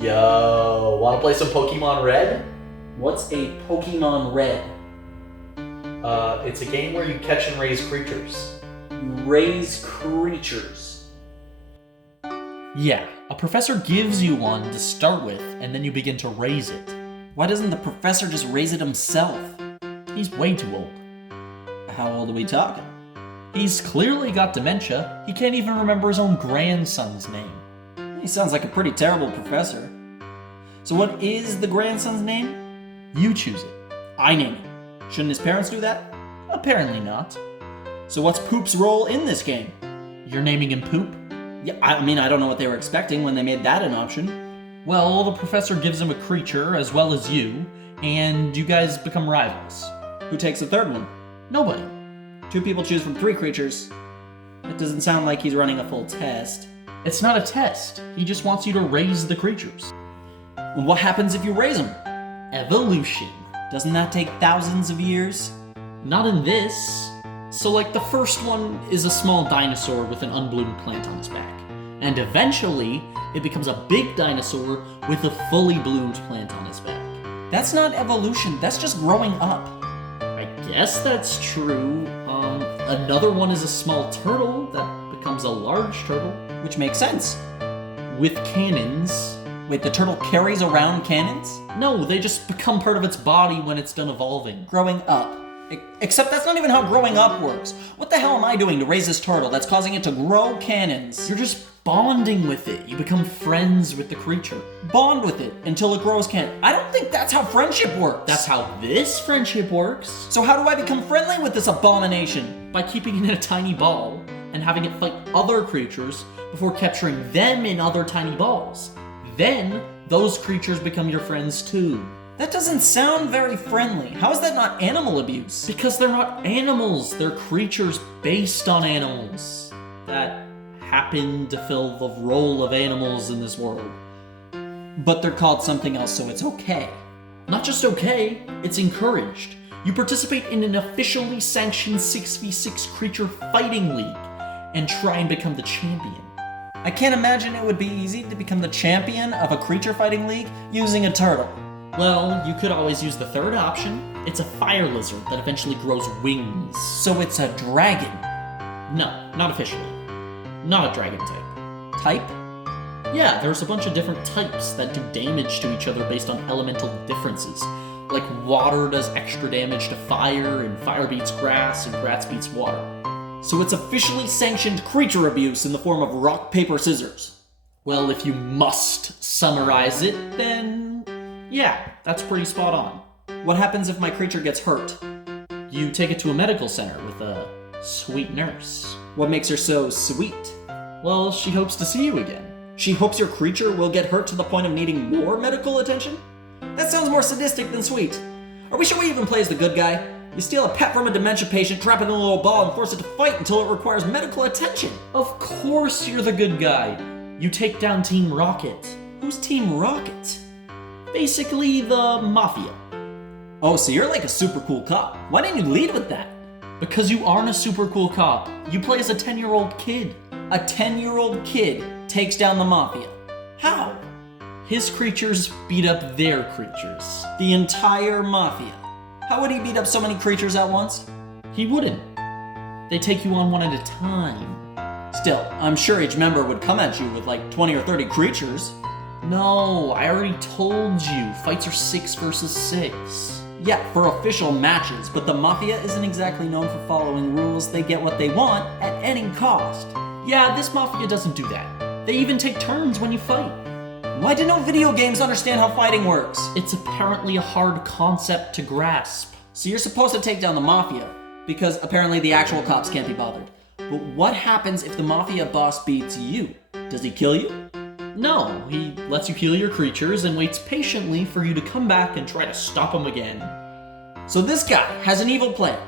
Yo, wanna play some Pokemon Red? What's a Pokemon Red? It's a game where you catch and raise creatures. You raise creatures. Yeah, a professor gives you one to start with, and then you begin to raise it. Why doesn't the professor just raise it himself? He's way too old. How old are we talking? He's clearly got dementia. He can't even remember his own grandson's name. He sounds like a pretty terrible professor. So what is the grandson's name? You choose it. I name it. Shouldn't his parents do that? Apparently not. So what's Poop's role in this game? You're naming him Poop? Yeah, I mean, I don't know what they were expecting when they made that an option. Well, the professor gives him a creature as well as you, and you guys become rivals. Who takes the third one? Nobody. 2 people choose from 3 creatures. It doesn't sound like he's running a full test. It's not a test. He just wants you to raise the creatures. What happens if you raise them? Evolution. Doesn't that take thousands of years? Not in this. So like the first one is a small dinosaur with an unbloomed plant on its back. And eventually, it becomes a big dinosaur with a fully bloomed plant on its back. That's not evolution, that's just growing up. I guess that's true. Another one is a small turtle that becomes a large turtle. Which makes sense. With cannons. Wait, the turtle carries around cannons? No, they just become part of its body when it's done evolving. Growing up. Except that's not even how growing up works. What the hell am I doing to raise this turtle that's causing it to grow cannons? You're just bonding with it. You become friends with the creature. Bond with it until it grows cannons. I don't think that's how friendship works. That's how this friendship works. So how do I become friendly with this abomination? By keeping it in a tiny ball and having it fight other creatures before capturing them in other tiny balls. Then, those creatures become your friends too. That doesn't sound very friendly. How is that not animal abuse? Because they're not animals, they're creatures based on animals that happen to fill the role of animals in this world. But they're called something else, so it's okay. Not just okay, it's encouraged. You participate in an officially sanctioned 6v6 creature fighting league and try and become the champion. I can't imagine it would be easy to become the champion of a creature fighting league using a turtle. Well, you could always use the third option. It's a fire lizard that eventually grows wings. So it's a dragon. No, not officially. Not a dragon type. Type? Yeah, there's a bunch of different types that do damage to each other based on elemental differences. Like water does extra damage to fire, and fire beats grass, and grass beats water. So it's officially sanctioned creature abuse in the form of rock, paper, scissors. Well, if you must summarize it, then yeah, that's pretty spot on. What happens if my creature gets hurt? You take it to a medical center with a sweet nurse. What makes her so sweet? Well, she hopes to see you again. She hopes your creature will get hurt to the point of needing more medical attention? That sounds more sadistic than sweet. Are we sure we even play as the good guy? You steal a pet from a dementia patient, trap it in a little ball, and force it to fight until it requires medical attention. Of course you're the good guy. You take down Team Rocket. Who's Team Rocket? Basically the Mafia. Oh, so you're like a super cool cop. Why didn't you lead with that? Because you aren't a super cool cop. You play as a 10-year-old kid. A 10-year-old kid takes down the Mafia. How? His creatures beat up their creatures. The entire Mafia. How would he beat up so many creatures at once? He wouldn't. They take you on one at a time. Still, I'm sure each member would come at you with like 20 or 30 creatures. No, I already told you. Fights are 6 versus 6. Yeah, for official matches, but the Mafia isn't exactly known for following rules. They get what they want at any cost. Yeah, this Mafia doesn't do that. They even take turns when you fight. Why do no video games understand how fighting works? It's apparently a hard concept to grasp. So you're supposed to take down the Mafia, because apparently the actual cops can't be bothered. But what happens if the Mafia boss beats you? Does he kill you? No, he lets you heal your creatures and waits patiently for you to come back and try to stop him again. So this guy has an evil plan,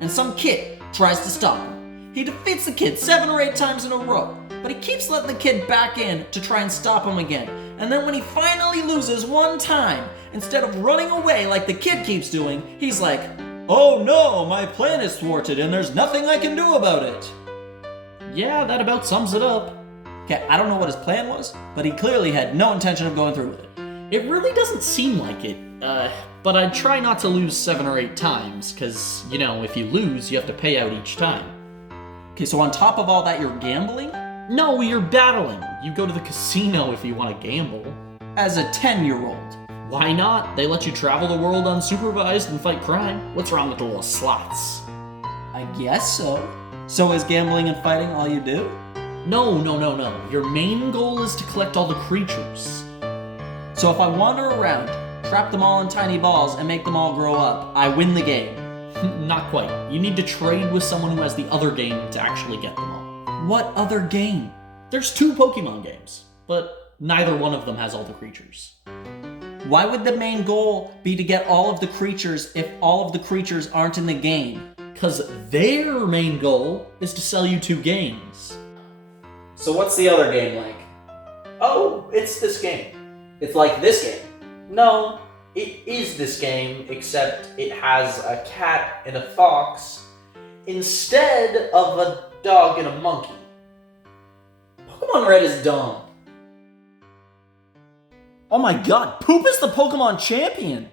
and some kid tries to stop him. He defeats the kid 7 or 8 times in a row, but he keeps letting the kid back in to try and stop him again. And then when he finally loses one time, instead of running away like the kid keeps doing, he's like, "Oh no, my plan is thwarted and there's nothing I can do about it." Yeah, that about sums it up. Okay, I don't know what his plan was, but he clearly had no intention of going through with it. It really doesn't seem like it, but I'd try not to lose 7 or 8 times, because, you know, if you lose, you have to pay out each time. Okay, so on top of all that, you're gambling? No, you're battling. You go to the casino if you want to gamble. As a 10-year-old. Why not? They let you travel the world unsupervised and fight crime. What's wrong with the little slots? I guess so. So is gambling and fighting all you do? No. Your main goal is to collect all the creatures. So if I wander around, trap them all in tiny balls, and make them all grow up, I win the game. Not quite. You need to trade with someone who has the other game to actually get them all. What other game? There's 2 Pokemon games, but neither one of them has all the creatures. Why would the main goal be to get all of the creatures if all of the creatures aren't in the game? Because their main goal is to sell you 2 games. So what's the other game like? Oh, it's this game. It's like this game. No, it is this game, except it has a cat and a fox instead of a dog and a monkey. Pokemon Red is dumb. Oh my god, Poop is the Pokemon champion!